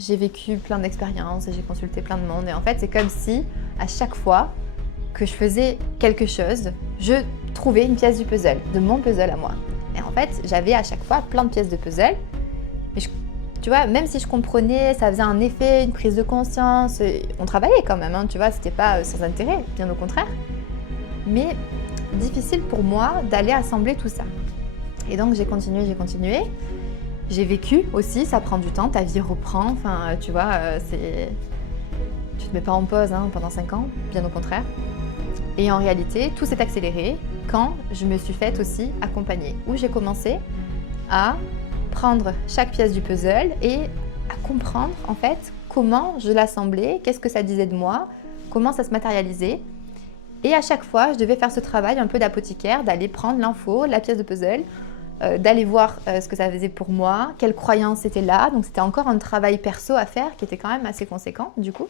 J'ai vécu plein d'expériences et j'ai consulté plein de monde. Et en fait, c'est comme si, à chaque fois que je faisais quelque chose, je trouvais une pièce du puzzle, de mon puzzle à moi. Et en fait, j'avais à chaque fois plein de pièces de puzzle. Mais tu vois, même si je comprenais, ça faisait un effet, une prise de conscience. On travaillait quand même, hein, tu vois, c'était pas sans intérêt, bien au contraire. Mais difficile pour moi d'aller assembler tout ça. Et donc, j'ai continué, j'ai continué. J'ai vécu aussi, ça prend du temps, ta vie reprend, enfin tu vois, tu te mets pas en pause pendant 5 ans, bien au contraire. Et en réalité, tout s'est accéléré quand je me suis faite aussi accompagner, où j'ai commencé à prendre chaque pièce du puzzle et à comprendre en fait comment je l'assemblais, qu'est-ce que ça disait de moi, comment ça se matérialisait. Et à chaque fois, je devais faire ce travail un peu d'apothicaire, d'aller prendre l'info, la pièce de puzzle, d'aller voir ce que ça faisait pour moi, quelles croyances étaient là. Donc c'était encore un travail perso à faire qui était quand même assez conséquent du coup.